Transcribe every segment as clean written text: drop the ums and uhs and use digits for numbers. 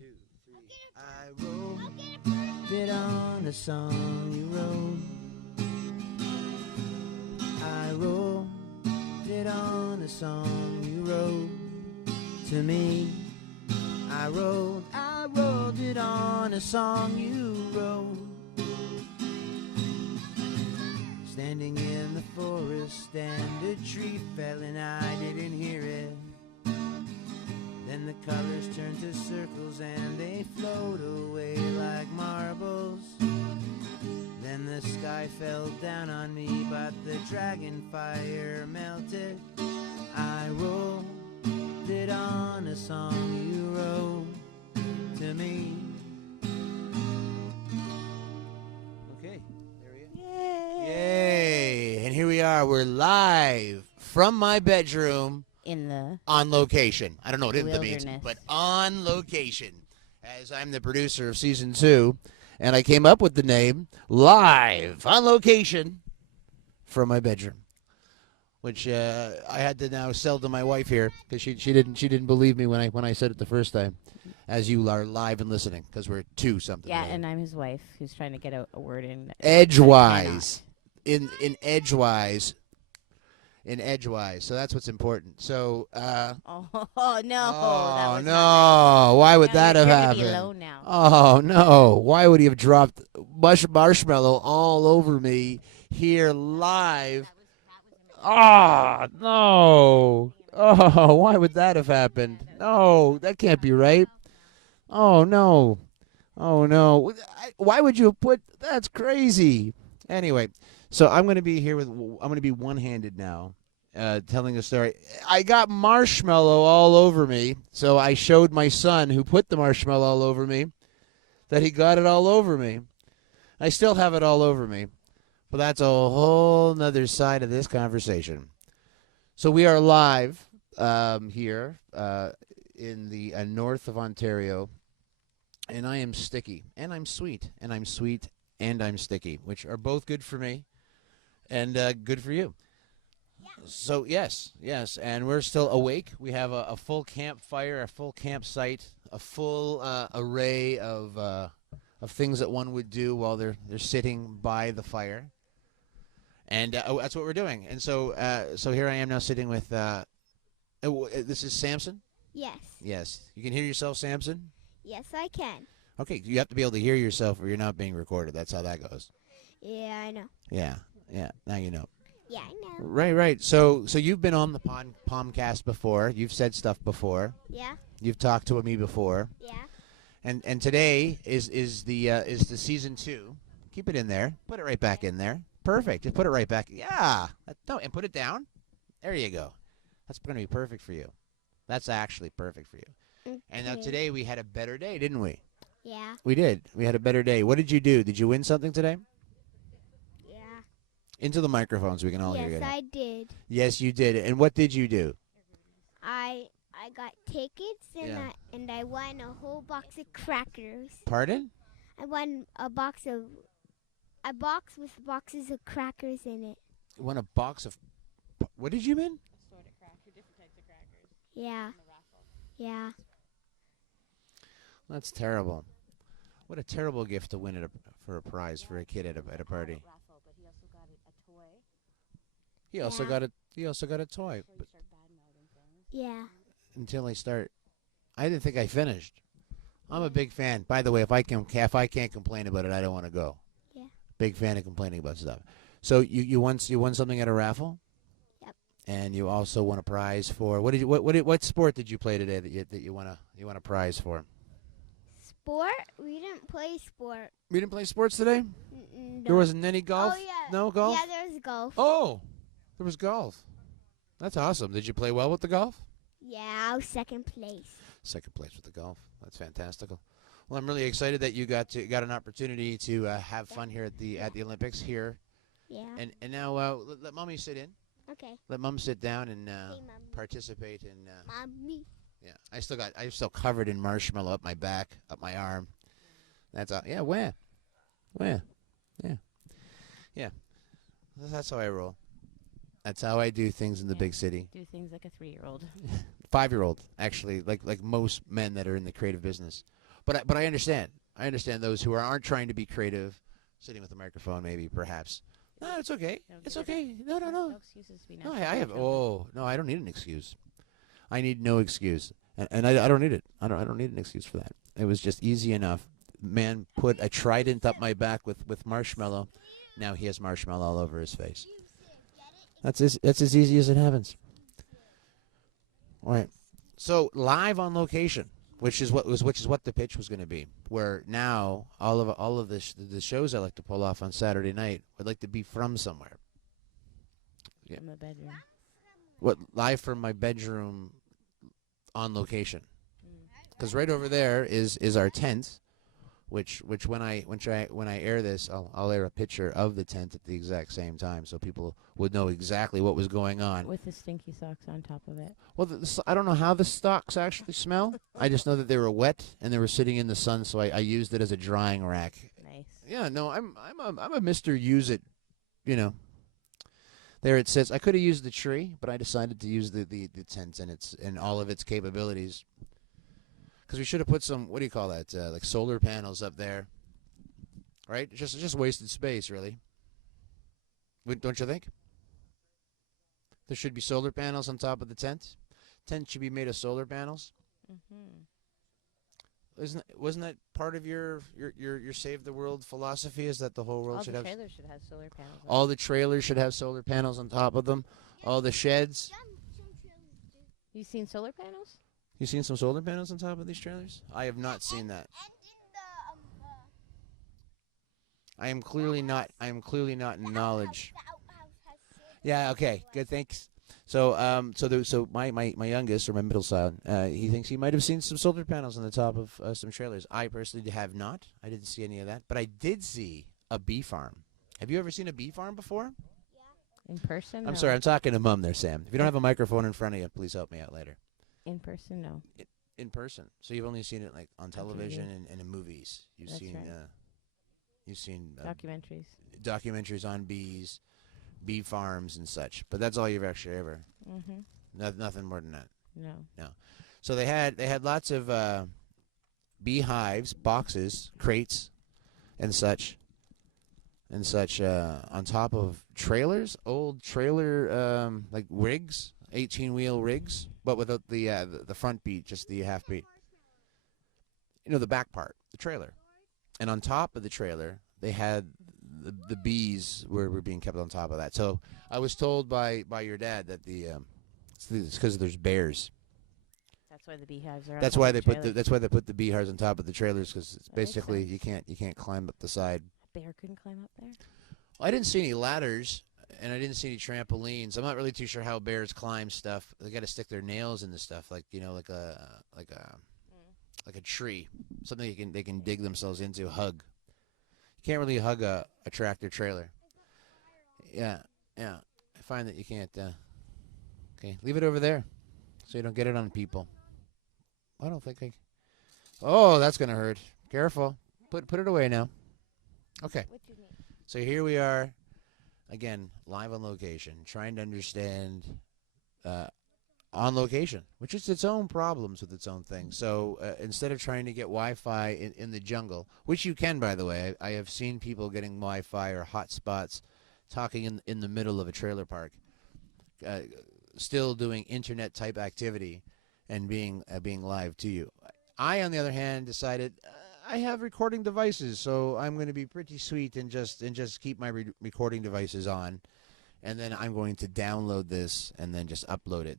2, 3. I wrote it on a song you wrote. I wrote it on a song you wrote to me. I wrote it on a song you wrote. Standing in the forest and a tree fell and I didn't hear it. Then the colors turned to circles and they float away like marbles. Then the sky fell down on me, but the dragon fire melted. I wrote it on a song you wrote to me. Okay, there we go. Yay! And here we are. We're live from my bedroom. On location. I don't know what it means, but on location. As I'm the producer of season 2, and I came up with the name Live on Location from my bedroom, which I had to now sell to my wife here because she didn't believe me when I said it the first time. As you are live and listening, because we're 2 something. Yeah, and I'm his wife who's trying to get a word in. Edgewise, in edgewise. In edgewise, so that's what's important. So, oh no, oh no! Why would that have happened? Be low now. Oh no! Why would he have dropped marshmallow all over me here live? Oh no! Oh, why would that have happened? No, that can't be right. Oh no! Oh no! Why would you have put? That's crazy. Anyway. So I'm going to be one-handed now, telling a story. I got marshmallow all over me, so I showed my son, who put the marshmallow all over me, that he got it all over me. I still have it all over me, but that's a whole nother side of this conversation. So we are live here in the north of Ontario, and I am sticky, and I'm sweet, and I'm sweet, and I'm sticky, which are both good for me. And good for you. Yeah. So, yes, and we're still awake. We have a full campfire, a full campsite, a full array of things that one would do while they're sitting by the fire. And that's what we're doing. And so here I am now sitting with, this is Samson? Yes. Yes. You can hear yourself, Samson? Yes, I can. Okay, you have to be able to hear yourself or you're not being recorded. That's how that goes. Yeah, I know. Yeah, now you know. Yeah, I know. Right. So you've been on the Pomcast before. You've said stuff before. Yeah. You've talked to me before. Yeah. And today is the season 2. Keep it in there. Put it right back in there. Perfect. Just put it right back. Yeah. And put it down. There you go. That's going to be perfect for you. That's actually perfect for you. Okay. And now today we had a better day, didn't we? Yeah. We did. We had a better day. What did you do? Did you win something today? Into the microphone so we can all hear you. Yes, I did. Yes, you did. And what did you do? I got tickets and I won a whole box of crackers. Pardon? I won a box with boxes of crackers in it. You won a box of what did you win? Assorted crackers, different types of crackers. Yeah. Yeah. That's terrible. What a terrible gift to win for a prize for a kid at a party. He also got a toy. But yeah. Until I start, I didn't think I finished. I'm a big fan. By the way, if I can't complain about it, I don't want to go. Yeah. Big fan of complaining about stuff. So you won something at a raffle. Yep. And you also won a prize for what sport did you play today that you won a prize for? Sport? We didn't play sport. We didn't play sports today? No. There wasn't any golf? Oh, yeah. No golf? Yeah, there was golf. Oh, there was golf. That's awesome. Did you play well with the golf? Yeah, I was second place. Second place with the golf. That's fantastical. Well, I'm really excited that you got an opportunity to have fun here at the Olympics here. Yeah. And now let Mommy sit in. Okay. Let Mom sit down and hey, participate in. Mommy. Yeah, I'm still covered in marshmallow up my back, up my arm. That's all. Yeah, where? Yeah. That's how I roll. That's how I do things in the big city. Do things like a 3-year-old. 5-year-old, actually, like most men that are in the creative business. but I understand. I understand those who aren't trying to be creative, sitting with a microphone, maybe, perhaps. No, it's okay. No, It's get it. okay. No. No excuses. We No, naturally I have. children. Oh no, I don't need an excuse. I need no excuse, and I don't need it. I don't need an excuse for that. It was just easy enough. Man put a trident up my back with marshmallow. Now he has marshmallow all over his face. That's as easy as it happens. All right. So live on location, which is what the pitch was going to be. Where now all of the shows I like to pull off on Saturday night would like to be from somewhere. Yeah. From the bedroom. What live from my bedroom on location. Mm. Because right over there is our tent, which when I air this, I'll air a picture of the tent at the exact same time, so people would know exactly what was going on. With the stinky socks on top of it. Well, I don't know how the socks actually smell. I just know that they were wet and they were sitting in the sun, so I used it as a drying rack. Nice. Yeah, no, I'm a Mr. Use It, you know. There it sits. I could have used the tree, but I decided to use the tent and all of its capabilities. Because we should have put some, what do you call that, like solar panels up there. Right? Just wasted space, really. Don't you think? There should be solar panels on top of the tent. Tent should be made of solar panels. Mm-hmm. Wasn't that part of your save the world philosophy? Is that the whole world All should the have trailers should have solar panels. on all the trailers should have solar panels on top of them? All the sheds. You seen solar panels? You seen some solar panels on top of these trailers? I have not seen that. I am clearly not in knowledge. Yeah. Okay. Good. Thanks. So my youngest, or my middle son, he thinks he might have seen some solar panels on the top of some trailers. I personally have not. I didn't see any of that, but I did see a bee farm. Have you ever seen a bee farm before? In person? I'm No. sorry. I'm talking to Mom there, Sam. If you don't have a microphone in front of you, please help me out later. In person, no. In person. So you've only seen it like on television TV. and in movies. That's right. You've seen Documentaries. documentaries on bees, bee farms and such. But that's all you've actually ever. Mm-hmm. Nothing more than that. No. So they had lots of beehives, boxes, crates, and such on top of trailers, old trailer like rigs, 18-wheel rigs, but without the front beat, just the half beat. You know, the back part, the trailer. And on top of the trailer, they had the bees were being kept on top of that. So I was told by your dad that it's because there's bears. That's why the beehives are. That's on why top they of put trailers. that's why they put the beehives on top of the trailers, because it's That makes basically sense. you can't climb up the side. Bear couldn't climb up there. Well, I didn't see any ladders, and I didn't see any trampolines. I'm not really too sure how bears climb stuff. They got to stick their nails in the stuff, like like a tree, something they can dig themselves into, hug. You can't really hug a tractor trailer. Yeah. I find that you can't. Okay, leave it over there, so you don't get it on people. I don't think I. Oh, that's gonna hurt. Careful. Put it away now. Okay. What do you mean? So here we are, again, live on location, trying to understand on location, which is its own problems with its own thing. So instead of trying to get Wi-Fi in the jungle, which you can, by the way, I have seen people getting Wi-Fi or hotspots, talking in the middle of a trailer park, still doing internet-type activity and being live to you. I, on the other hand, decided I have recording devices, so I'm going to be pretty sweet and just keep my recording devices on, and then I'm going to download this and then just upload it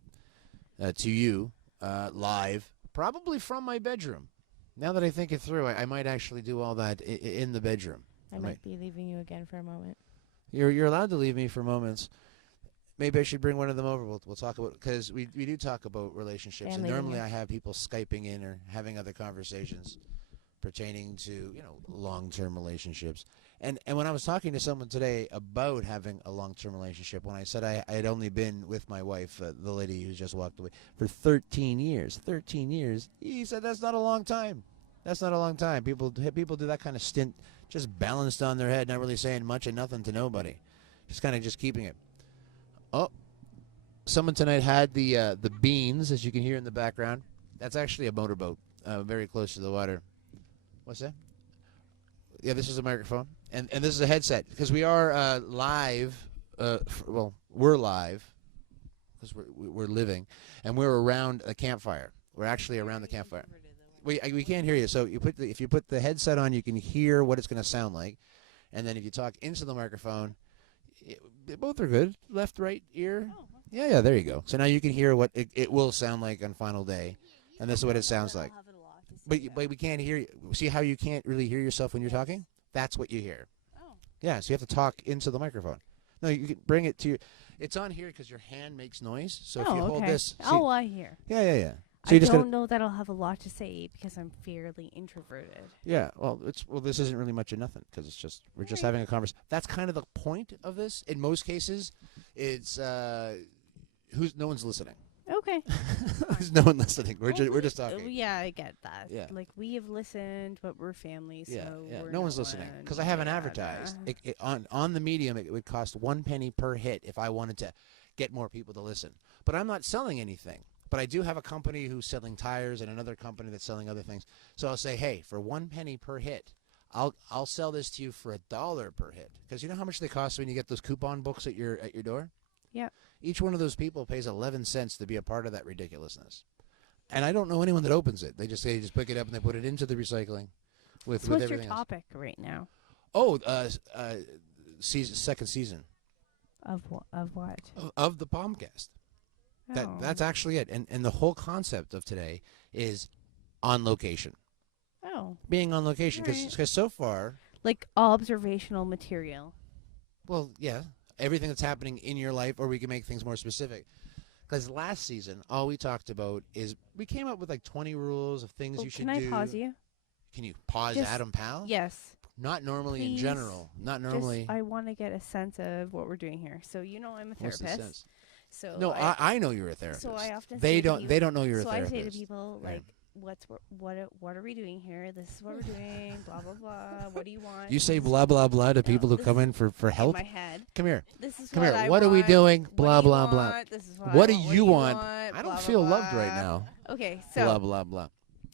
to you live, probably from my bedroom. Now that I think it through, I might actually do all that in the bedroom. I might be leaving you again for a moment. You're allowed to leave me for moments. Maybe I should bring one of them over. We'll talk about, because we do talk about relationships, Family and normally dinner. I have people Skyping in or having other conversations pertaining to long-term relationships. And when I was talking to someone today about having a long-term relationship, when I said I had only been with my wife, the lady who just walked away, for 13 years. 13 years. He said that's not a long time. That's not a long time. People do that kind of stint, just balanced on their head, not really saying much and nothing to nobody, just kind of just keeping it. Oh, someone tonight had the beans, as you can hear in the background. That's actually a motorboat, very close to the water. What's that? Yeah, this is a microphone, and this is a headset because we are live. Well, we're live because we're living, and we're around a campfire. We're actually around the campfire. We can't hear you, so if you put the headset on, you can hear what it's going to sound like, and then if you talk into the microphone, both are good. Left, right ear. Oh, Yeah, there you go. So now you can hear what it will sound like on final day, and this is what it sounds like. But we can't hear you. See how you can't really hear yourself when you're talking? That's what you hear. Oh. Yeah, so you have to talk into the microphone. No, you can bring it to your... It's on here because your hand makes noise. So if you hold this... See, I hear. Yeah. So I you just don't know that I'll have a lot to say because I'm fairly introverted. Yeah, well, this isn't really much of nothing because it's just we're just having a conversation. That's kind of the point of this. In most cases, it's no one's listening. Okay. There's no one listening. We're just talking. Yeah, I get that. Yeah. Like we have listened, but we're family, so Yeah. we're No one's listening because I haven't advertised. On the medium, it would cost 1 penny per hit if I wanted to get more people to listen. But I'm not selling anything. But I do have a company who's selling tires and another company that's selling other things. So I'll say, hey, for 1 penny per hit, I'll sell this to you for $1 per hit. Because you know how much they cost when you get those coupon books at your door? Yeah. Each one of those people pays 11 cents to be a part of that ridiculousness. And I don't know anyone that opens it. They just pick it up and they put it into the recycling with What's everything your topic right now? Oh, second season. Of what? Of the Palmcast. That's actually it. And the whole concept of today is on location. Oh. Being on location. Because so far... Like observational material. Well, yeah. Everything that's happening in your life, or we can make things more specific. Because last season, all we talked about is... We came up with like 20 rules of things you should do. Can I pause you? Can you pause Adam Powell? Yes. Not normally Please. in general. Not normally. I want to get a sense of what we're doing here. So you know I'm a What's therapist. the sense? So No, I know you're a therapist. So I often they say don't know you're a so therapist. I say to people like, Right. what are we doing here? This is what we're doing. Blah blah blah. What do you want? You say blah blah blah to people who come in for help. In my head. Come here. This is Come what here. I What are we want. doing? What Blah do you blah blah. want? This is What do I you want? I Blah, don't blah, feel blah. loved right now. Okay, so Blah blah blah.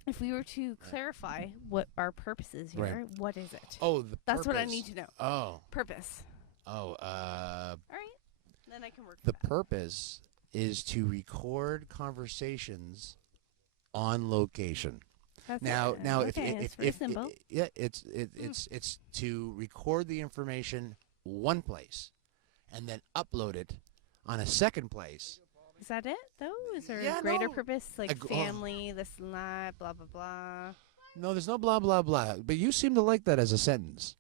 if we were to clarify what our purpose is here, Right. what is it? Oh, the That's what I purpose. need to know. Oh. Purpose. Oh, All right. Then I can work. the with that. purpose is to record conversations on location. That's Now, it. now, Okay, it's very simple. it's to record the information one place, and then upload it on a second place. Is that it, though? Is there Yeah, a greater no. purpose, like Oh. family, this and that, blah, blah, blah? No, there's no blah blah blah. But you seem to like that as a sentence.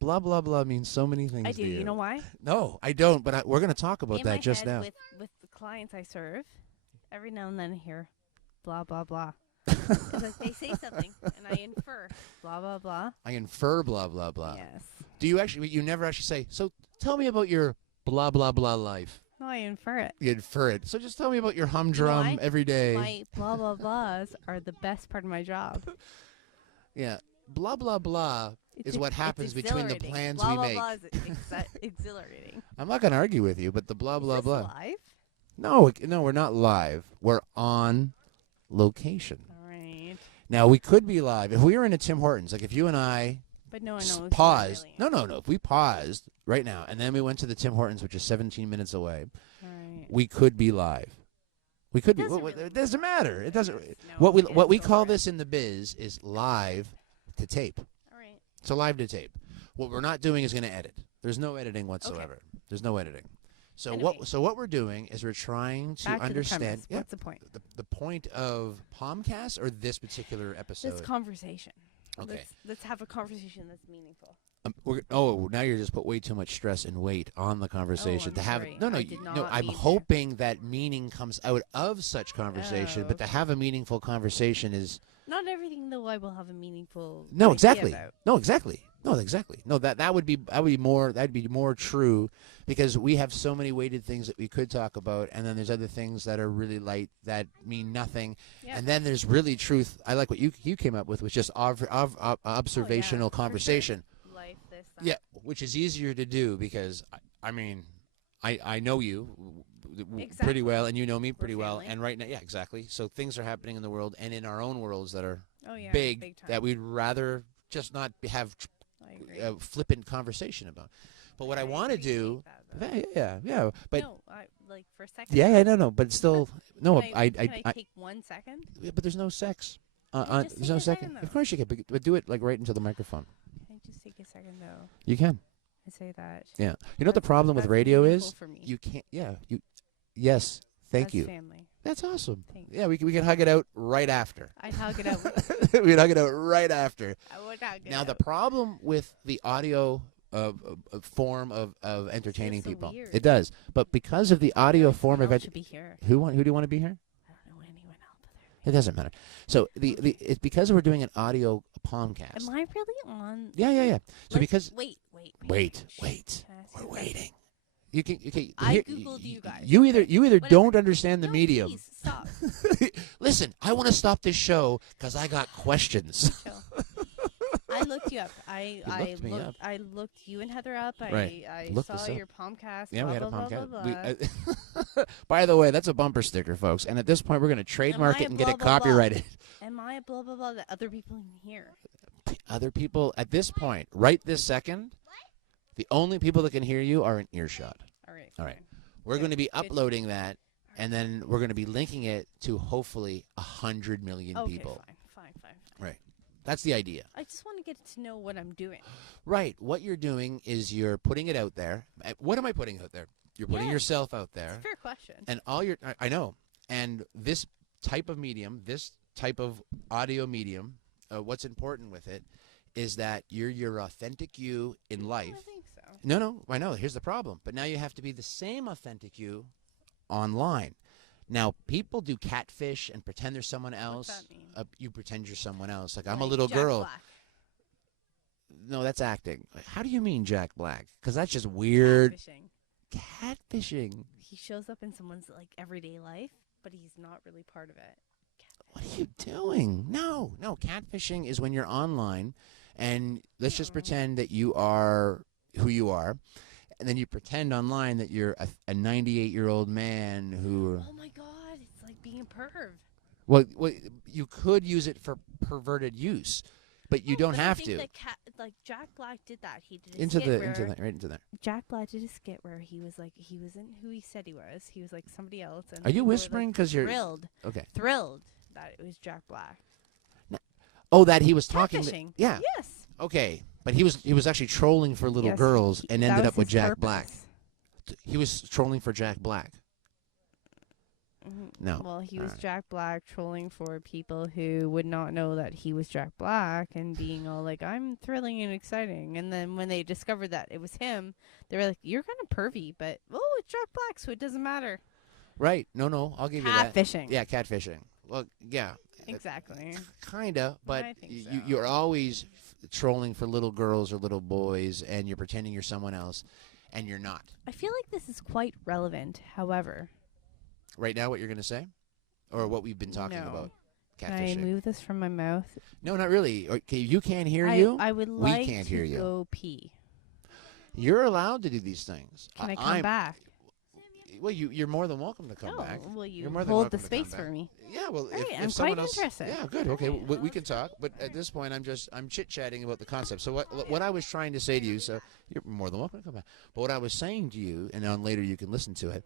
Blah blah blah means so many things. I do. To You know why? No, I don't. But we're going to talk about In that my just head, now. With the clients I serve, every now and then I hear blah, blah, blah. It's like they say something, and I infer blah, blah, blah. I infer blah blah blah. Yes. Do you actually? You never actually say. So tell me about your blah blah blah life. No, I infer it. You infer it. So just tell me about your humdrum why? every day. My blah, blah, blahs are the best part of my job. Yeah. Blah blah blah is what happens between the plans blah, we blah, make. Blah is exhilarating. I'm not going to argue with you, but the blah blah Is this blah. live? No, we're not live. We're on location. All right. Now we could be live if we were in a Tim Hortons. Like if you and I But no one knows. paused. Really. No. If we paused right now and then we went to the Tim Hortons, which is 17 minutes away, All right. we could be live. We could be. Doesn't really It doesn't matter. It doesn't. No, What we go call for it. this in the biz is live to tape. All right. So live to tape. What we're not doing is going to edit. There's no editing whatsoever. There's no editing. So Anyway. what we're doing is we're trying to Back to the understand. premise. Yeah, What's the point? the point of Palmcast or this particular episode. This conversation. Okay. Let's have a conversation that's meaningful. Now you're just put way too much stress and weight on the conversation I'm to have. sorry. No. I did not I'm mean to. hoping that meaning comes out of such conversation, Oh, but to have a meaningful conversation is. Not everything, though, I will have a meaningful. No, idea exactly. about. No, exactly. No, that would be more true because we have so many weighted things that we could talk about, and then there's other things that are really light that mean nothing, Yeah. and then there's really truth. I like what you came up with, was just observational for conversation. sure. Life, this, that. Yeah, which is easier to do because I know you pretty Exactly. well, and you know me pretty well, family. and right now, yeah, exactly. So things are happening in the world and in our own worlds that are Oh yeah. big Big time. that we'd rather just not have I agree. flippant conversation about. But what I want to do, appreciate that, though. yeah, but no, like for a second. yeah, no, but still, no, Can I take 1 second? yeah, but there's no sex. Yeah, just There's take no a second. second, Of though. course you can, but do it like right into the microphone. Can I just take a second though You can. and say that? Yeah. You know what the That's- problem with that's radio meaningful is? for me. You can't. Yeah. Yes. Thank That's you. Family. That's awesome. Thanks. Yeah, we can hug it out right after. I'd hug it out. We can hug it out right after. I would hug it Now out. the problem with the audio form of entertaining so people, weird. it does. But because of the audio form of should be here. who do you want to be here? I don't know anyone else. But It doesn't matter. So it's because we're doing an audio podcast. am I really on? Yeah. So because wait. wait, Shh. wait, Can I ask we're you a waiting. You can. Okay. I here- Googled you guys. You either Whatever. don't understand the No, medium. Please, stop. Listen, I want to stop this show because I got questions. Chill. I looked you up. I looked you and Heather up. Right. I Looked us saw up. your Palmcast. Yeah, we had a blah, podcast. blah, blah, blah. By the way, that's a bumper sticker, folks. And at this point, we're going to trademark I it and a get it blah, blah, blah? copyrighted. Am I a blah blah blah that other people can hear? Other people, at this point, right this second, the only people that can hear you are in earshot. All right. All right. fine. We're going to be Good. uploading that, and then we're going to be linking it to hopefully 100 million Okay, people. fine. Right. That's the idea. I just want to get to know what I'm doing. Right. What you're doing is you're putting it out there. What am I putting out there? You're putting Yeah. yourself out It's a there. fair question. And all your, I know. And this type of medium, this type of audio medium, what's important with it is that you're your authentic you in life. I think so. No, I know. Here's the problem. But now you have to be the same authentic you online. Now, people do catfish and pretend they're someone else. What's that mean? You pretend you're someone else. Like, I'm a Like little Jack girl. Black. No, that's acting. How do you mean Jack Black? Because that's just weird. Catfishing. Catfishing. He shows up in someone's like everyday life, but he's not really part of it. What are you doing? No. Catfishing is when you're online, and let's just pretend that you are who you are, and then you pretend online that you're a 98-year-old man who. Oh my God! It's like being a perv. Well, you could use it for perverted use, but you No, don't but I have think to. that like Jack Black did that. He did a Into skit right into there. Jack Black did a skit where he wasn't who he said he was. He was like somebody else. And Are you people were, whispering like, because you're thrilled that it was Jack Black. Oh, that he was talking. Catfishing. Yeah. Yes. Okay, but he was actually trolling for little Yes, girls and that ended was up with his Jack Black. purpose. He was trolling for Jack Black. Mhm. No. Well, he All was right. Jack Black trolling for people who would not know that he was Jack Black and being all like, I'm thrilling and exciting. And then when they discovered that it was him, they were like, you're kind of pervy, but, oh, it's Jack Black, so it doesn't matter. Right. No, I'll give you that. Catfishing. Yeah, catfishing. Well, yeah. Exactly. Kinda, but I think so. you're always trolling for little girls or little boys, and you're pretending you're someone else, and you're not. I feel like this is quite relevant, however. Right now, what you're going to say? Or what we've been talking No. about? Can I Catfishing. move this from my mouth? No, not really. Okay, you can't hear you. I would We like can't to hear you. go pee. You're allowed to do these things. Can I come I'm- back? Well, you're more than welcome to come Oh, back. will you You're more than hold the welcome to come space back. for me? Yeah, well, All right, if I'm someone quite else, interested. yeah, good. Okay, All right, we can talk, but at this point, I'm chit chatting about the concept. So what I was trying to say to you, so you're more than welcome to come back. But what I was saying to you, and then later you can listen to it,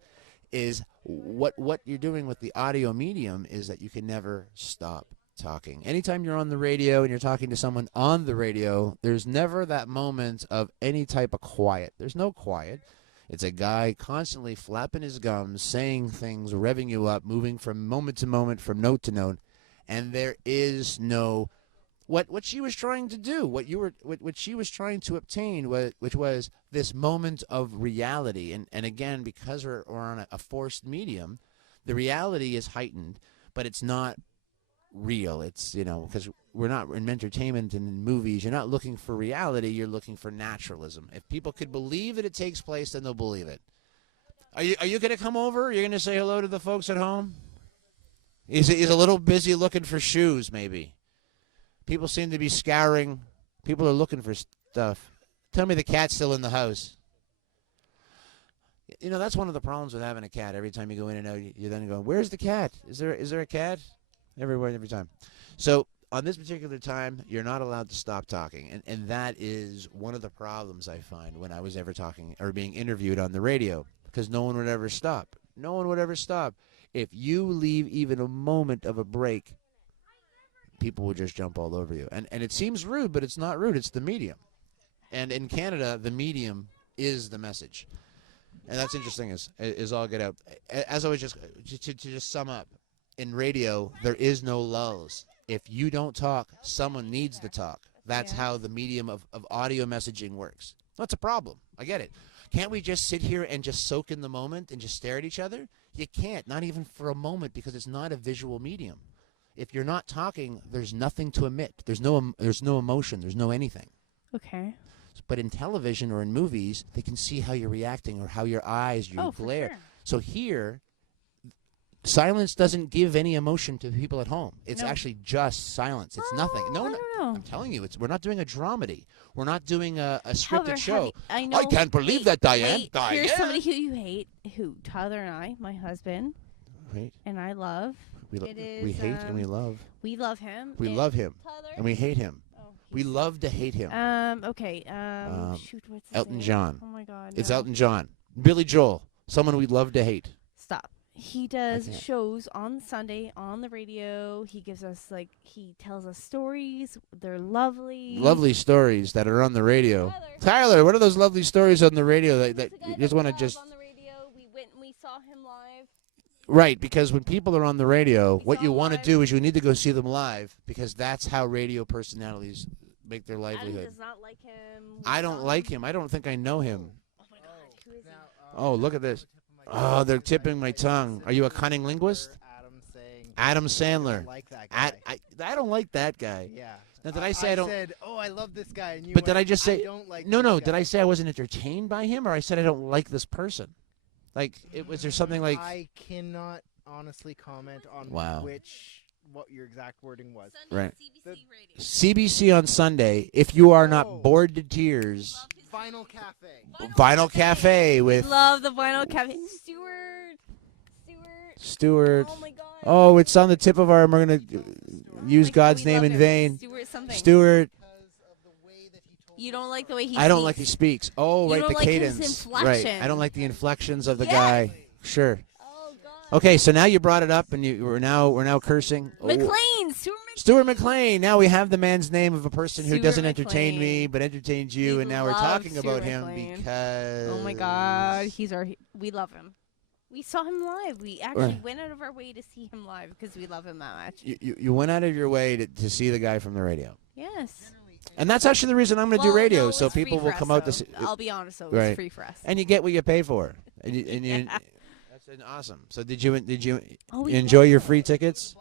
is what you're doing with the audio medium is that you can never stop talking. Anytime you're on the radio and you're talking to someone on the radio, there's never that moment of any type of quiet. There's no quiet. It's a guy constantly flapping his gums, saying things, revving you up, moving from moment to moment, from note to note, and there is no what she was trying to do, what she was trying to obtain, which was this moment of reality. And again, because we're on a forced medium, the reality is heightened, but it's not real. It's, because we're not in entertainment and in movies, you're not looking for reality, you're looking for naturalism. If people could believe that it takes place, then they'll believe it. Are you going to come over? You're going to say hello to the folks at home? He's a little busy looking for shoes, maybe. People seem to be scouring. People are looking for stuff. Tell me the cat's still in the house. That's one of the problems with having a cat. Every time you go in and out, you're then going, where's the cat? Is there a cat? Everywhere, every time. So on this particular time, you're not allowed to stop talking. And that is one of the problems I find when I was ever talking or being interviewed on the radio, because no one would ever stop. No one would ever stop. If you leave even a moment of a break, people will just jump all over you. And it seems rude, but it's not rude. It's the medium. And in Canada, the medium is the message. And that's interesting is all get out. As I was just to sum up, in radio, there is no lulls. If you don't talk, someone needs to talk. That's how the medium of audio messaging works. That's a problem. I get it. Can't we just sit here and just soak in the moment and just stare at each other? You can't, not even for a moment, because it's not a visual medium. If you're not talking, there's nothing to emit. There's no emotion. There's no anything. Okay. But in television or in movies, they can see how you're reacting or how your eyes, your glare. Sure. So here, silence doesn't give any emotion to people at home. It's actually just silence. It's nothing. No, I don't know. I'm telling you, we're not doing a dramedy. We're not doing a scripted show. I know. I can't believe that, Diane. Wait, Diane. here's somebody who you hate, who Tyler and I, my husband, and I love. We hate and we love. We love him. We love him. Tyler? And we hate him. Oh, We love to hate him. Okay. Shoot, what's his Elton name? John. Oh my God. It's no. Elton John. Billy Joel. Someone we love to hate. Stop. He does can't. shows on Sunday on the radio. He gives us he tells us stories. They're lovely. Lovely stories that are on the radio. Tyler, what are those lovely stories on the radio that you just want to just... on the radio. We went and we saw him live. Right, because when people are on the radio, what saw you him want to live. do is you need to go see them live, because that's how radio personalities make their Adam livelihood. does not like him. I don't like him. I don't think I know him. Oh my God. Who is he? Oh, look at this. Oh, they're tipping my tongue. Are you a cunning linguist? Adam Sandler. Like that guy. I don't like that guy. Yeah. Now, did I say I don't... said, oh, I love this guy. And you But did went, I just say... don't like No, this no. guy. Did I say I wasn't entertained by him, or I said I don't like this person? Like, was there something like... I cannot honestly comment on Wow. what your exact wording was. Right. CBC radio. CBC on Sunday, if you are not Oh. bored to tears... Vinyl Cafe. Vinyl Cafe with Love the Vinyl Cafe. Stuart. Oh my God. Oh, it's on the tip of our... We're going to use Like, God's we name love in him. vain. Stuart something. Stuart. You don't like the way he I don't speaks. like he speaks. Oh, You right, don't the like his cadence. Right. inflection. I don't like the inflections of the Yes. guy. Sure. Oh God. Okay, so now you brought it up, and we're now cursing. Oh, McLean. Stuart McLean. Now we have the man's name of a person who Stuart doesn't entertain McLean. me, but entertains you, We and now we're love talking about Stuart him McLean. because... Oh my God. We love him. We saw him live. We actually Right. went out of our way to see him live because we love him that much. You went out of your way to see the guy from the radio. Yes. And that's actually the reason I'm going to do Well, radio, no, so it's free people for will us, come out to though. see... I'll be honest, though. Right. It's free for us. And you get what you pay for. And that's awesome. So did you Oh, we enjoy your free tickets?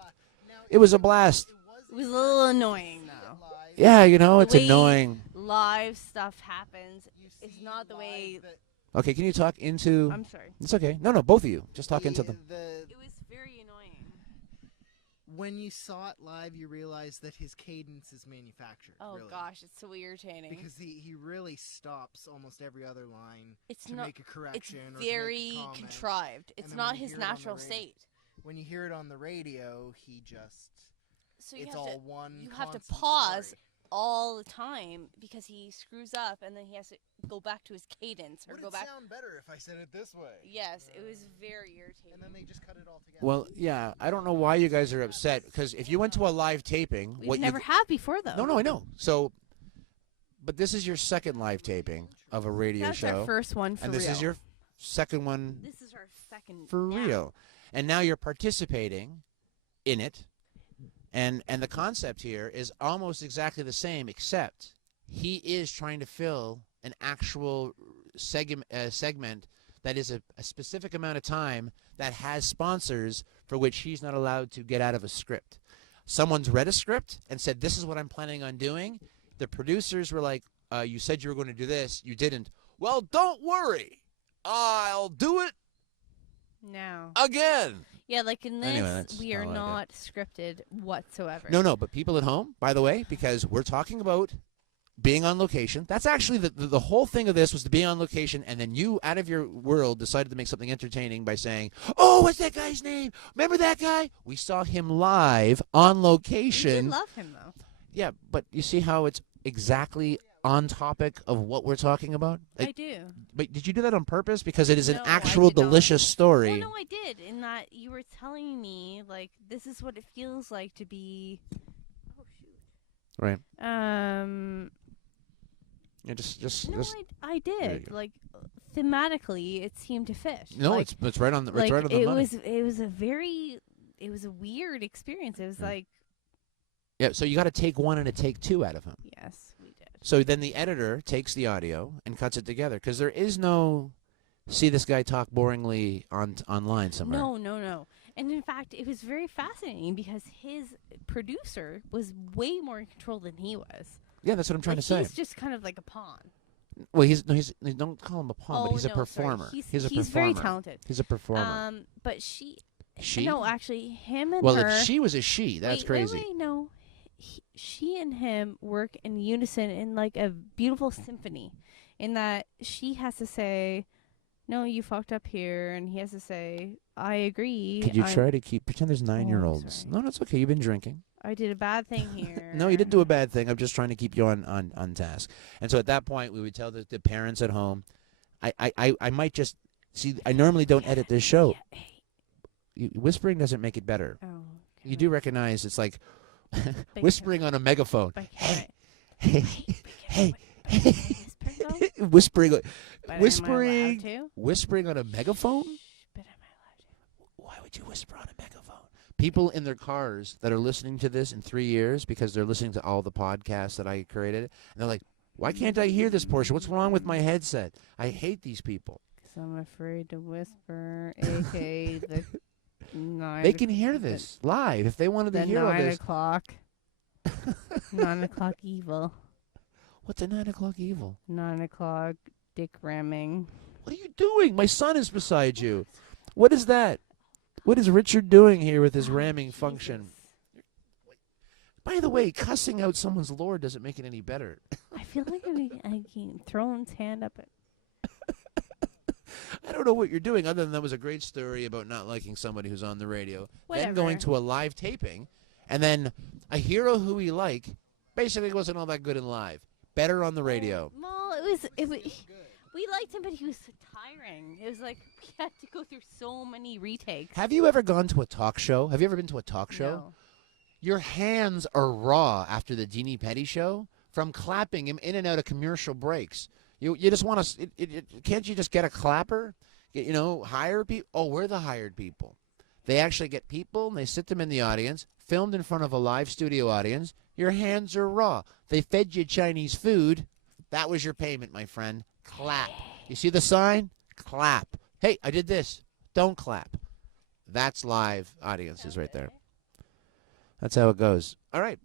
It was a blast. It was a little annoying, though. Yeah, it's The way annoying. Live stuff happens. It's not the way. Okay, can you talk into... I'm sorry. It's okay. No, both of you. Just talk into them. It was very annoying. When you saw it live, you realized that his cadence is manufactured. Oh really. gosh, it's so irritating. Because he really stops almost every other line It's to not. make a It's correction or to make a very comment. contrived. It's then not when you his hear it on the natural radio- state. When you hear it on the radio, he just... So you it's have all to. one You have to constant pause story. all the time because he screws up and then he has to go back to his cadence or Would go it back. sound better if I said it this way? Yes, it was very irritating. And then they just cut it all together. Well, yeah, I don't know why you guys are upset, because if you went to a live taping... We've never had before though. No, I know. So, but this is your second live taping of a radio That's show. our first one for and this real. is your second one This is our second for now. real. And now you're participating in it. And the concept here is almost exactly the same, except he is trying to fill an actual segment that is a specific amount of time that has sponsors for which he's not allowed to get out of a script. Someone's read a script and said, this is what I'm planning on doing. The producers were like, you said you were going to do this. You didn't. Well, don't worry. I'll do it Now. again. Yeah, like in this, Anyway, that's we are all I not scripted whatsoever. No, but people at home, by the way, because we're talking about being on location. That's actually the whole thing of this was to be on location, and then you, out of your world, decided to make something entertaining by saying, "Oh, what's that guy's name? Remember that guy? We saw him live on You location." did love him though. Yeah, but you see how it's exactly on topic of what we're talking about? I do. But did you do that on purpose? Because it is an No, I actual did not. delicious story. Well, no, I did. In that you were telling me like this is what it feels like to be. Oh shoot. Right. No, Just I There you did. go. Like thematically, it seemed to fit. no, like, it's right on the like right on the it money. was a weird experience. It was Yeah. like Yeah, so you got to take one and a take two out of him. yes, we did. So then the editor takes the audio and cuts it together because there is no see this guy talk boringly online somewhere. No. And in fact, it was very fascinating because his producer was way more in control than he was. Yeah, that's what I'm trying Like, to say. he's just kind of like a pawn. Well, he's don't call him a pawn, but he's a no, sorry. performer. He's a performer. very talented. He's a performer. But she. She? No, actually, him and Well, her. if she was a she, that's wait, crazy. Wait, no. She and him work in unison in like a beautiful symphony, in that she has to say, "No, you fucked up here," and he has to say, "I agree." Could you try to pretend there's 9-year-olds? sorry. No, that's okay. You've been drinking. I did a bad thing here. No, you didn't do a bad thing. I'm just trying to keep you on task. And so at that point, we would tell the parents at home, I might just see. I normally don't edit this show. Yeah, hey. Whispering doesn't make it better. Oh, You do recognize it's like But whispering on a megaphone. But Hey, hey, hey, hey. whispering, But am I allowed whispering, to? whispering on a megaphone. But am I allowed to? Why would you whisper on a megaphone? People in their cars that are listening to this in 3 years because they're listening to all the podcasts that I created, and they're like, "Why can't I hear this portion? What's wrong with my headset? I hate these people." 'Cause I'm afraid to whisper, aka the 9. They can hear this live if they wanted to The hear all 9 this. o'clock. 9 o'clock evil. What's a 9 o'clock evil? 9 o'clock dick ramming. What are you doing? My son is beside you. What is that? What is Richard doing here with his ramming function? By the way, cussing out someone's lord doesn't make it any better. I feel like I can throw his hand up. I don't know what you're doing other than that was a great story about not liking somebody who's on the radio. Whatever. Then going to a live taping, and then a hero who we like basically wasn't all that good in live. Better on the radio. Well, we liked him, but he was so tiring. It was like we had to go through so many retakes. Have you ever gone to a talk show? Have you ever been to a talk show? No. Your hands are raw after the Deanie Petty show from clapping him in and out of commercial breaks. You just want to, can't you just get a clapper? Hire people? Oh, we're the hired people. They actually get people and they sit them in the audience, filmed in front of a live studio audience. Your hands are raw. They fed you Chinese food. That was your payment, my friend. Clap. You see the sign? Clap. Hey, I did this. Don't clap. That's live audiences right there. That's how it goes. All right.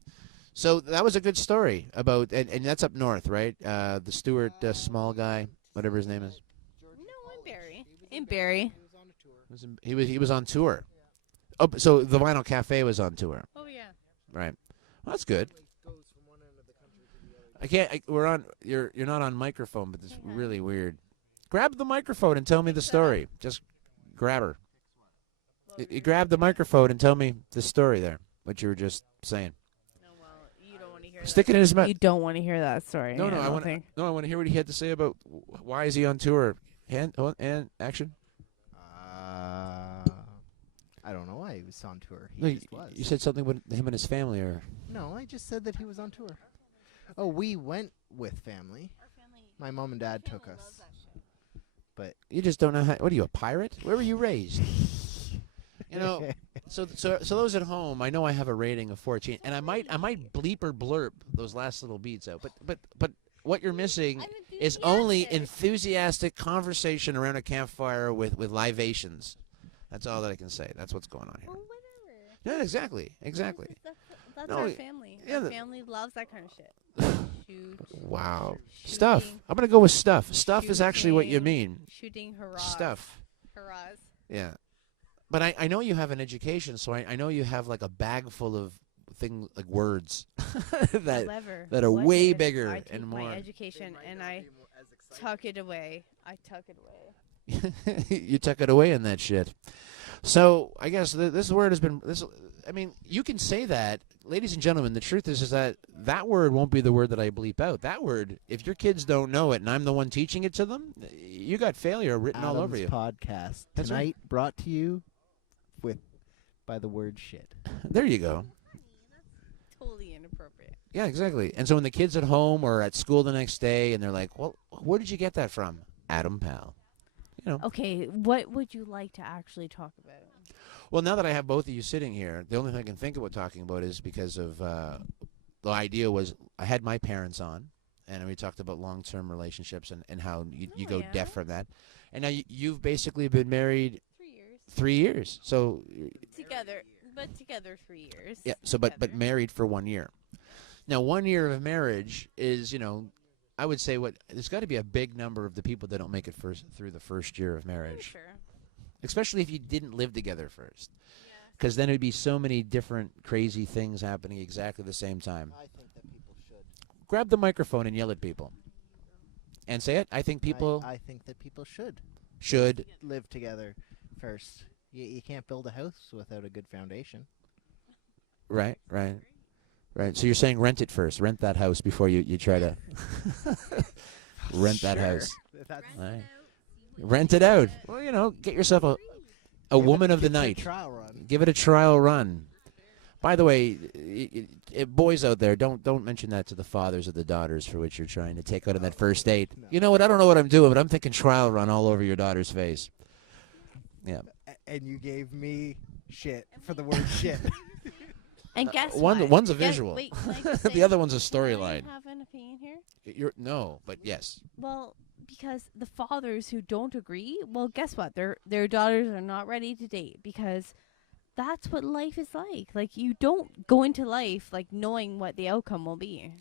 So that was a good story about, and that's up north, right? The Stuart Small guy, whatever his name is. No, in Barrie. In Barrie. He was on tour. Oh, so the Vinyl Cafe was on tour, Oh yeah. right? Well, that's good. I can't. We're on. You're not on microphone, but it's really weird. Grab the microphone and tell me the story. Just grab her. You grab the microphone and tell me the story there. What you were just saying. No, well, you don't want to hear Stick it in his mouth. You don't want to hear that story. No, I want. think. No, I want to hear what he had to say about why is he on tour. And action. I don't know why he was on tour. No, He just was. you said something with him and his family, or No, I just said that he was on tour. Oh, we went with family. My mom and dad took us. But you just don't know how. What are you, a pirate? Where were you raised? So those at home, I know I have a rating of 14, and I might bleep or blurp those last little beats out. But what you're missing is only enthusiastic conversation around a campfire with libations. That's all that I can say. That's what's going on here. Well, whatever. Yeah, exactly. That's No, our family. yeah, Our the- family loves that kind of shit. Shoot. Wow. Shooting. Stuff. I'm gonna go with stuff. Stuff is actually what you Shooting. mean. Shooting hurrahs. Stuff. Hurrahs. Yeah. But I know you have an education, so I know you have like a bag full of things like words that Clever. that are What way if bigger I take and my more. education and I tuck it away. I tuck it away. You tuck it away in that shit. So I guess this word has been this. I mean, you can say that, ladies and gentlemen. The truth is that that word won't be the word that I bleep out. That word, if your kids don't know it, and I'm the one teaching it to them, you got failure written all over Adam's you. podcast That's tonight brought to you by the word shit. There you go. Totally inappropriate. Yeah, exactly. And so when the kids at home or at school the next day, and they're like, "Well, where did you get that from?" Adam Pal. You know. Okay, what would you like to actually talk about? Well, now that I have both of you sitting here, the only thing I can think about talking about is because of the idea was I had my parents on, and we talked about long-term relationships and how you go deaf from that. And now you've basically been married 3 years. 3 years. So Together 3 years. yeah. So but married for 1 year. Now 1 year of marriage is, I would say there's got to be a big number of the people that don't make it through the first year of marriage. Sure. Especially if you didn't live together first. Because then it would be so many different crazy things happening exactly the same time. I think that people should. Grab the microphone and yell at people. And say it. I think people I think that people should. live together first. You can't build a house without a good foundation. Right. So you're saying rent it first. Rent that house before you try to rent that Sure. house. That's Right. Rent it out. Well, get yourself a woman of the give it a night. trial run. Give it a trial run. By the way, boys out there, don't mention that to the fathers of the daughters for which you're trying to take out on that first date. No. You know what? I don't know what I'm doing, but I'm thinking trial run all over your daughter's face. Yeah. And you gave me shit for the word shit. And guess one- what? one's a visual. Wait, can I just The say- other one's a can storyline. I have an opinion here? No, but yes. Well, because the fathers who don't agree, well, guess what? Their daughters are not ready to date because that's what life is like. Like, you don't go into life like knowing what the outcome will be.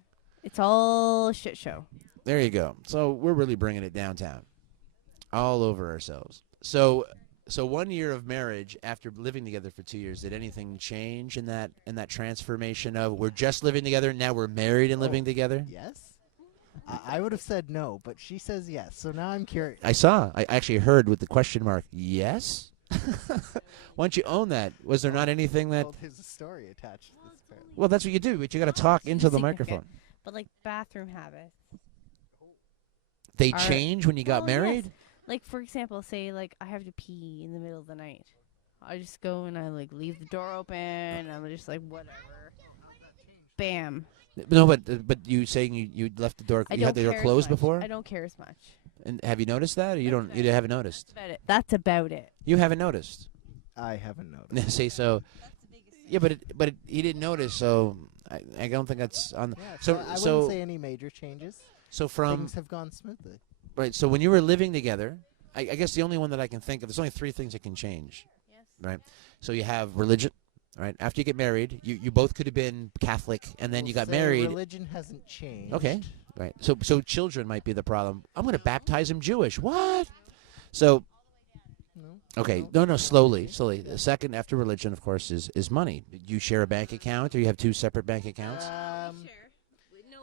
It's all a shit show. There you go. So we're really bringing it downtown, all over ourselves. So 1 year of marriage after living together for 2 years, did anything change in that transformation of we're just living together, now we're married and living together? Yes? I would have said no, but she says yes. So now I'm curious. I actually heard with the question mark, yes? Why don't you own that? Was there not anything that... Well, there's a story attached to this. Apparently. Well, that's what you do, but you got to talk into the Significant. microphone. But like bathroom habits. They Are- change when you got Well, yes. married? Like, for example, say like I have to pee in the middle of the night. I just go and I like leave the door open and I'm just like whatever. Bam. No, but you saying you left the door, I you don't had the door care as closed much. before? I don't care as much. And have you noticed that, or you haven't noticed? That's about it. That's about it. You haven't noticed. I haven't noticed. See, so yeah, but he didn't notice, so I don't think that's on. Yeah, So I so wouldn't say any major changes. so from Things have gone smoothly. right. So when you were living together, I guess the only one that I can think of. There's only three things that can change, Yes. right? So you have religion, right? After you get married, you both could have been Catholic, and then We'll you got say married. Religion hasn't changed. Okay, right. So children might be the problem. I'm going to baptize them Jewish. What? So No. okay, no, slowly. The second after religion, of course, is money. Do you share a bank account, or you have two separate bank accounts?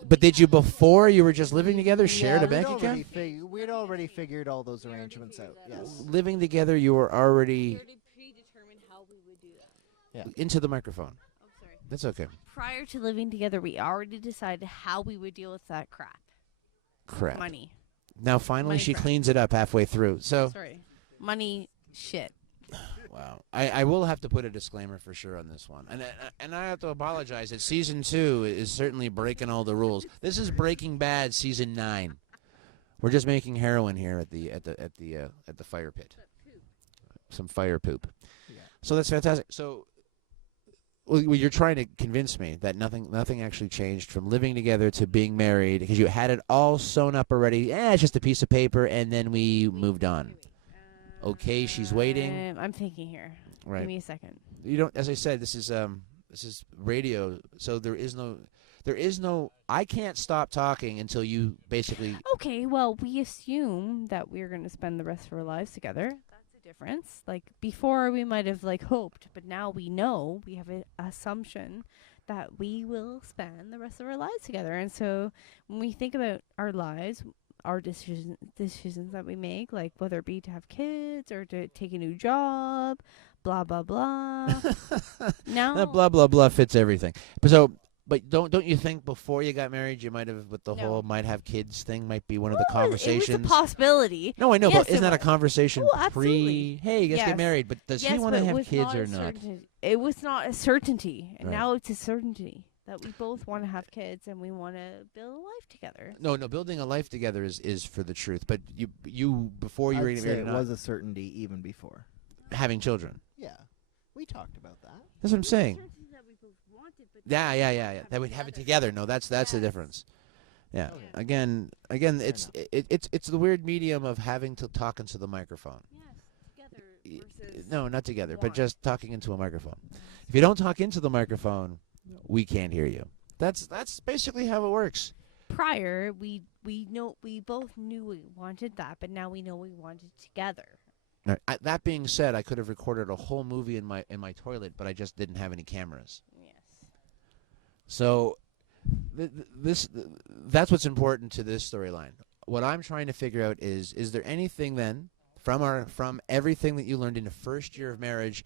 But did you, before you were just living together, shared a bank account? We'd already figured all those arrangements out. Yes. Living together, you were already predetermined how we would do that. into the microphone. Oh, sorry. That's okay. Prior to living together, we already decided how we would deal with that crap. Crap. Money. Now finally Money she crap. cleans it up halfway through. So Sorry. Money shit. wow, I will have to put a disclaimer for sure on this one, and I have to apologize that season 2 is certainly breaking all the rules. This is Breaking Bad season 9. We're just making heroin here at the fire pit. Some fire poop. Yeah. So that's fantastic. So well, you're trying to convince me that nothing actually changed from living together to being married because you had it all sewn up already. It's just a piece of paper, and then we moved on. Okay, she's waiting. I'm thinking here. Right. Give me a second. You don't. As I said, this is radio, so there is no. I can't stop talking until you basically. Okay, well, we assume that we're going to spend the rest of our lives together. That's a difference. Like, before we might have, like, hoped, but now we know, we have an assumption that we will spend the rest of our lives together. And so when we think about our lives, our decisions that we make, like whether it be to have kids or to take a new job, blah blah blah. Now, That blah blah blah fits everything. But don't you think before you got married, you might have with the No. whole might have kids thing might be one of the Well, conversations? it was a possibility. No, I know, Yes, but isn't it that a was. conversation Oh, absolutely. Hey, you guys Yes. get married, but does he Yes, want but to it have was kids not or a not? It was not a certainty, and Right. now it's a certainty that we both want to have kids and we want to build a life together. No, building a life together is for the truth. But you before you were I'd getting say married, it or not, was a certainty even before. having children. Yeah, we talked about that. That's what I'm saying. That we both wanted, but Yeah. That we'd have it together. No, that's the Yes. difference. Yeah. Okay. Again, Fair it's the weird medium of having to talk into the microphone. Yes, together versus No, not together, but one. just talking into a microphone. If you don't talk into the microphone, we can't hear you. That's basically how it works. Prior, we both knew we wanted that, but now we know we want it together. That being said, I could have recorded a whole movie in my toilet, but I just didn't have any cameras. Yes. So that's what's important to this storyline. What I'm trying to figure out is there anything then from everything that you learned in the first year of marriage,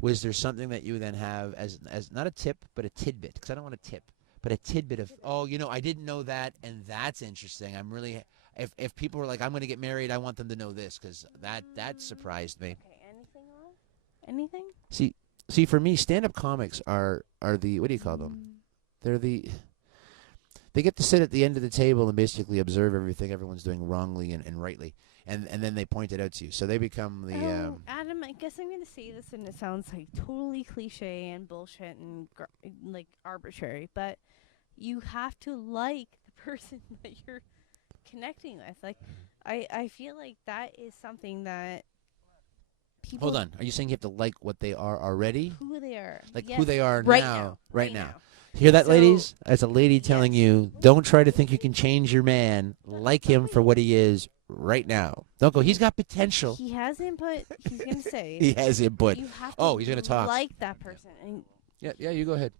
was there something that you then have as not a tip but a tidbit? Because I don't want a tip, but a tidbit of I didn't know that, and that's interesting. I'm really if people were like, I'm going to get married, I want them to know this because that surprised me. Okay. Anything else? Anything? See, for me, stand-up comics are the, what do you call them? They get to sit at the end of the table and basically observe everything everyone's doing wrongly and rightly, and then they point it out to you. So they become the. Adam, I guess I'm going to say this, and it sounds like totally cliche and bullshit and like arbitrary, but you have to like the person that you're connecting with. Like, I feel like that is something that people. Hold on. Are you saying you have to like what they are already? Who they are. Like Yes, who they are right now. Right now. now. Hear that, So- ladies? As a lady telling Yes. you, don't try to think you can change your man. Like him for what he is right now. Don't go, he's got potential. He has input. He's going to say. He has input. You have Oh, he's gonna talk. Like that person. And Yeah, you go ahead.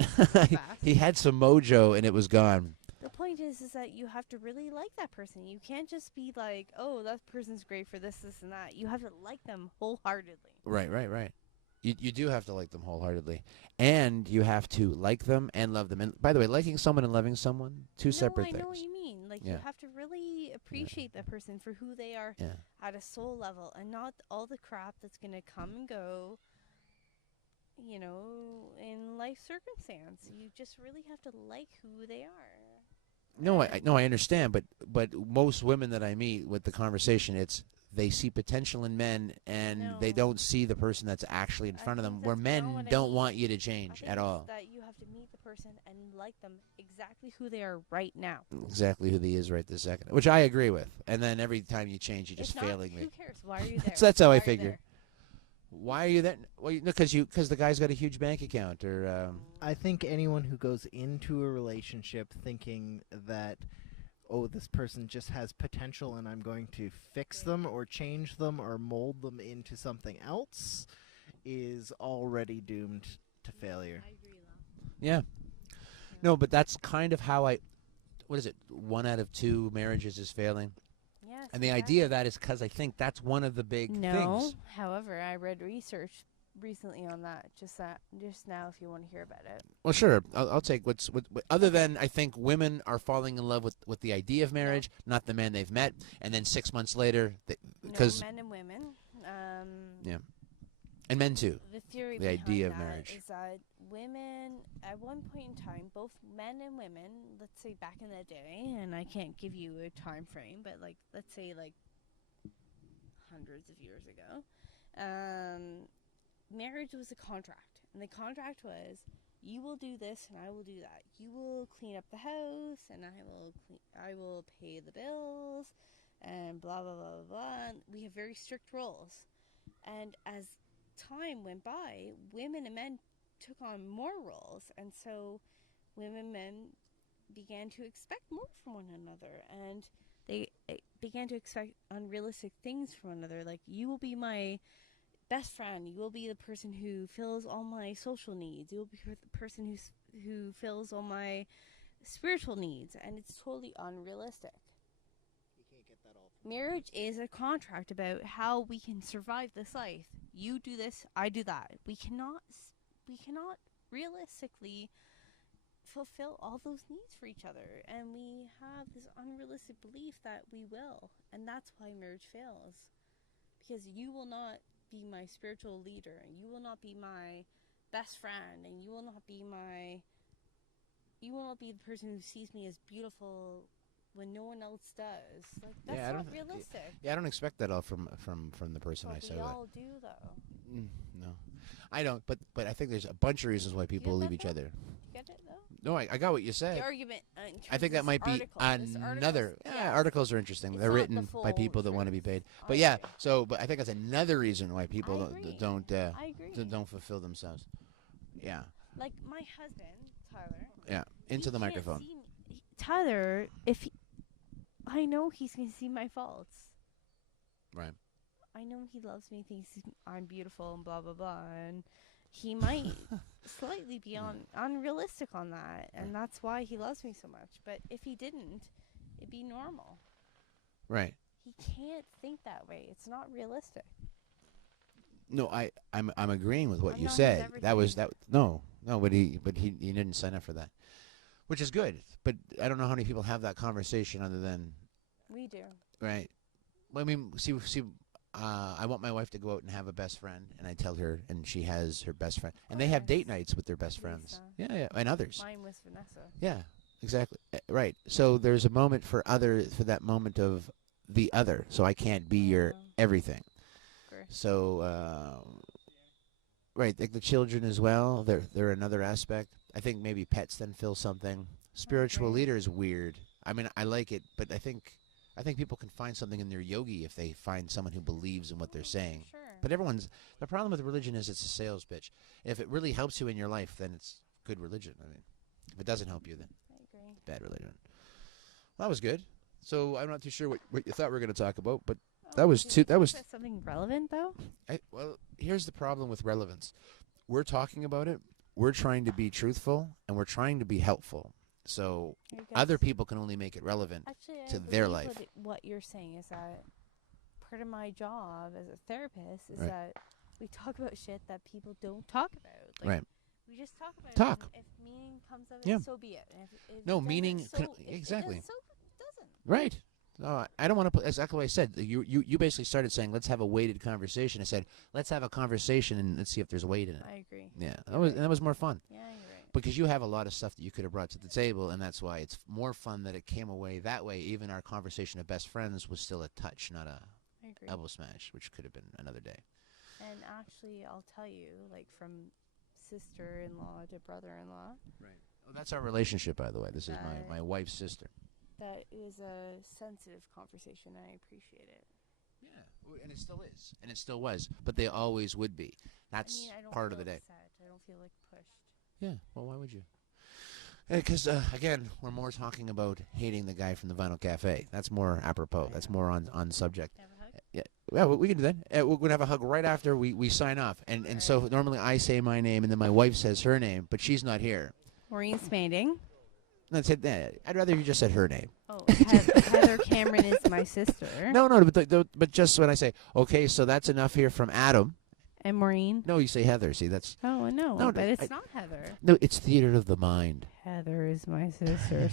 fast. He had some mojo and it was gone. The point is that you have to really like that person. You can't just be like, oh, that person's great for this, and that. You have to like them wholeheartedly. Right. You do have to like them wholeheartedly. And you have to like them and love them. And by the way, liking someone and loving someone, two separate I things. know what you mean. Like, Yeah. you have to really appreciate that person for who they are Yeah. at a soul level, and not all the crap that's going to come and go, in life circumstance. You just really have to like who they are. No, I understand, but most women that I meet with the conversation, it's they see potential in men and they No. don't see the person that's actually in I front of them. think Where that's men not what I don't mean. want you to I change think at it's all. that you have to meet the person and like them exactly who they are right now. Exactly who he is right this second, which I agree with. And then every time you change, you're just If not, failing me. Who cares? Why are you there? That's how Why I are you figure. there? Why are you there? Well, because the guy's got a huge bank account, or I think anyone who goes into a relationship thinking that, oh, this person just has potential and I'm going to fix them or change them or mold them into something else is already doomed to failure. I agree, yeah. No, but that's kind of how what is it? 1 out of 2 marriages is failing. Yes. And the idea of that is because I think that's one of the big No. things. However, I read research recently on that. Just now, if you want to hear about it. Well, sure. I'll take what other than I think women are falling in love with the idea of marriage, not the man they've met, and then 6 months later, because men and women. yeah, and men too. The theory The behind idea of that marriage. is that women, at one point in time, both men and women, let's say back in the day, and I can't give you a time frame, but let's say hundreds of years ago, marriage was a contract, and the contract was, you will do this and I will do that. You will clean up the house and I will pay the bills and blah blah blah blah blah. We have very strict roles. And as time went by, women and men took on more roles, and so women and men began to expect more from one another, and they began to expect unrealistic things from one another, like, you will be my best friend. You will be the person who fills all my social needs. You will be the person who fills all my spiritual needs, and it's totally unrealistic. You can't get that all. Marriage is a contract about how we can survive this life. You do this, I do that. We cannot realistically fulfill all those needs for each other, and we have this unrealistic belief that we will, and that's why marriage fails. Because you will not be my spiritual leader, and you will not be my best friend, and you will not be the person who sees me as beautiful when no one else does. Like, that's Yeah, not realistic. Yeah, I don't expect that all from the person I But say we that. all do, though. No, I don't. But I think there's a bunch of reasons why people get leave that, each though? other. You get it, though? No, I got what you said. The argument. I think that might be another. Yeah, articles are interesting. It's They're not the written by full people that want to be truth. paid. But I yeah, agree. but I think that's another reason why people I agree. don't I agree. don't fulfill themselves. Yeah, Like my husband, Tyler. yeah. Into he the can't microphone. see me. Tyler, I know he's gonna see my faults. Right. I know he loves me, thinks I'm beautiful, and blah blah blah, and he might slightly be unrealistic on that, and that's why he loves me so much. But if he didn't, it'd be normal. Right. He can't think that way. It's not realistic. No, I'm agreeing with what I'm you not his said. That was everything. no, but he didn't sign up for that, which is good. But I don't know how many people have that conversation other than We do. right. Well, I mean, see. I want my wife to go out and have a best friend, and I tell her, and she has her best friend, and they have Yes. date nights with their best friends. Lisa. Yeah, and others. Mine was Vanessa. Yeah, exactly. Right. So there's a moment for that moment of the other. So I can't be your Yeah. everything. Agree. So right, like the children as well. They're another aspect. I think maybe pets then fill something. Spiritual agree. leader is weird. I mean, I like it, but I think people can find something in their yogi if they find someone who believes in what they're saying. Sure. But the problem with religion is it's a sales pitch. If it really helps you in your life, then it's good religion. I mean, if it doesn't help you, then I agree. bad religion. Well, that was good. So I'm not too sure what you thought we were going to talk about, but that was did we that was talk about something relevant though. well, here's the problem with relevance. We're talking about it. We're trying to be truthful and we're trying to be helpful. So I guess. other people can only make it relevant. Actually, I to their believe life. What you're saying is that part of my job as a therapist is Right. that we talk about shit that people don't talk about. Like, Right. We just talk about Talk. it. And if meaning comes of it, Yeah. so be it. And if No, it meaning doesn't, can- so if it exactly. does, so it doesn't. Right. No, I don't want to put exactly what I said. You basically started saying, let's have a weighted conversation. I said, let's have a conversation and let's see if there's weight in it. I agree. Yeah, that was more fun. Yeah, you're right. Because you have a lot of stuff that you could have brought to the table, and that's why it's more fun that it came away that way. Even our conversation of best friends was still a touch, not a I agree. elbow smash, which could have been another day. And actually, I'll tell you, like from sister-in-law to brother-in-law, Right. Oh, that's our relationship, by the way. This is Right. my wife's sister. that is a sensitive conversation. And I appreciate it. Yeah, and it still is, and it still was, but they always would be. That's I mean, I don't part feel of the day. upset. I don't feel like pushed. Yeah. Well, why would you? Because again, we're more talking about hating the guy from the Vinyl Cafe. That's more apropos. That's more on subject. Have a hug? Yeah, well, we can do that. We're gonna have a hug right after we sign off. And so normally I say my name, and then my wife says her name, but she's not here. Maureen Smading. That's it. I'd rather you just said her name. Oh, Heather Cameron is my sister. No, but just when I say okay, so that's enough here from Adam. And Maureen. No, you say Heather. See, that's Oh, no, No, but it's I- not Heather. no. It's theater of the mind. Heather is my sister.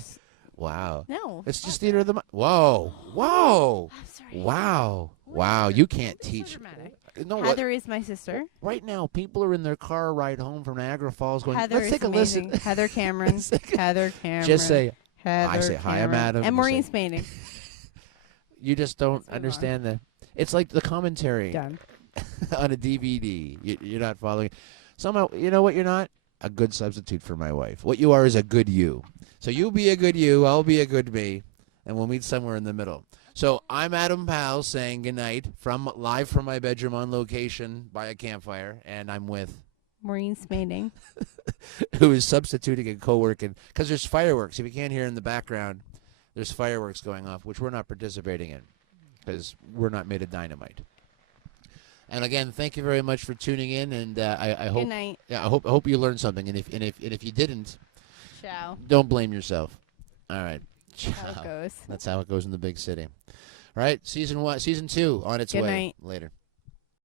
Wow. No. It's just theater of the mind. Whoa, whoa, I'm sorry. wow, What wow. is it? You can't Don't be so teach. dramatic. No, what? Heather is my sister. Right now, people are in their car ride home from Niagara Falls going, Heather let's is take a amazing. listen. Heather Cameron. Let's take a- Heather Cameron. Just say, Heather I say, hi, I'm Cameron. Adam. And You Maureen say- Smading. you just don't Let's move on. understand it's like the commentary Done. on a DVD. You're not following. Somehow, you know what you're not? A good substitute for my wife. What you are is a good you. So you be a good you, I'll be a good me, and we'll meet somewhere in the middle. So I'm Adam Powell saying goodnight live from my bedroom on location by a campfire, and I'm with Maureen Smading. who is substituting and co-working because there's fireworks. If you can't hear in the background, there's fireworks going off, which we're not participating in because we're not made of dynamite. And again, thank you very much for tuning in. And I hope, Good night. yeah, I hope you learned something. And if you didn't, Ciao. don't blame yourself. All right. How it Ciao. goes. That's how it goes in the big city. All right, season 2 on its Good way. night. Later.